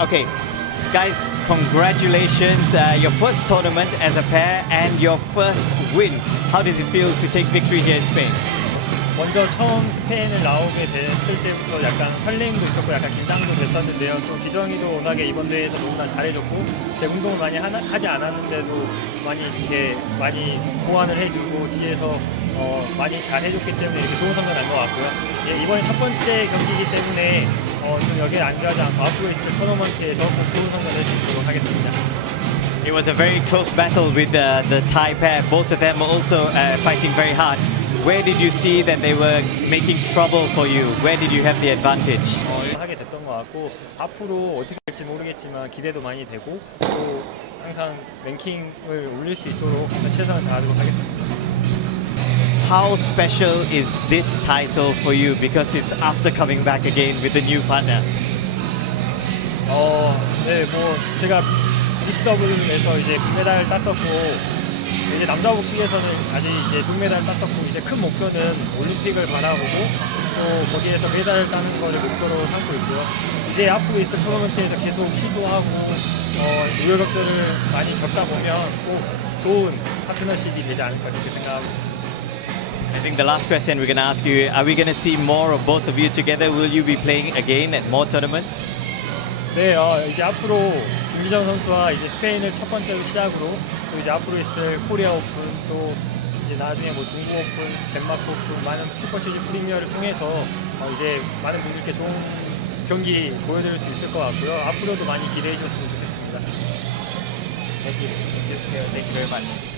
Okay, guys, congratulations. Uh, your first tournament as a pair and your first win. How does it feel to take victory here in Spain? 먼저 처음 스페인을 나오게 됐을 때부터 약간 설렘도 있었고 약간 긴장도 됐었는데요. 또 기정이도 워낙에 이번 대회에서 너무나 잘해줬고 제 운동을 많이 하나- 하지 않았는데도 많이 이렇게 많이 보완을 해주고 뒤에서 어, 많이 잘해줬기 때문에 이렇게 좋은 성적 난것 같고요. 예, 이번에 첫 번째 경기이기 때문에 어, 좀 여기에 안주하지 않고 앞으로 있을 토너먼트에서 꼭 좋은 성적 낼수 있도록 하겠습니다. It was a very close battle with uh, the Thai pair. Both of them also uh, fighting very hard. Where did you see that they were making trouble for you? Where did you have the advantage? 어, 하게 됐던 것 같고 앞으로 어떻게 될지 모르겠지만 기대도 많이 되고 또 항상 랭킹을 올릴 수 있도록 최선을 다하도록 하겠습니다. How special is this title for you? Because it's after coming back again with a new partner. 어, 네, 뭐 제가 믹스더블에서 이제 금메달 땄었고 이제 남자 복식에서는 아직 이제 금메달 땄었고 이제 큰 목표는 올림픽을 바라보고 또 거기에서 메달을 따는 거를 목표로 삼고 있고요. 이제 앞으로 있을 토너먼트에서 계속 시도하고 어, 우여곡절을 많이 겪다 보면 꼭 좋은 파트너십이 되지 않을까 그렇게 생각하고 있습니다. I think the last question we're going to ask you are we going to see more of both of you together? Will you be playing again at more tournaments? 네, 어, 이제 앞으로 김기정 선수와 이제 스페인을 첫 번째로 시작으로 또 이제 앞으로 있을 코리아 오픈 또 이제 나중에 뭐 중국 오픈, 덴마크 오픈 많은 슈퍼시리즈 프리미어를 통해서 어, 이제 많은 분들께 좋은 경기 보여드릴 수 있을 것 같고요. 앞으로도 많이 기대해 주셨으면 좋겠습니다. Thank you. Thank you very much.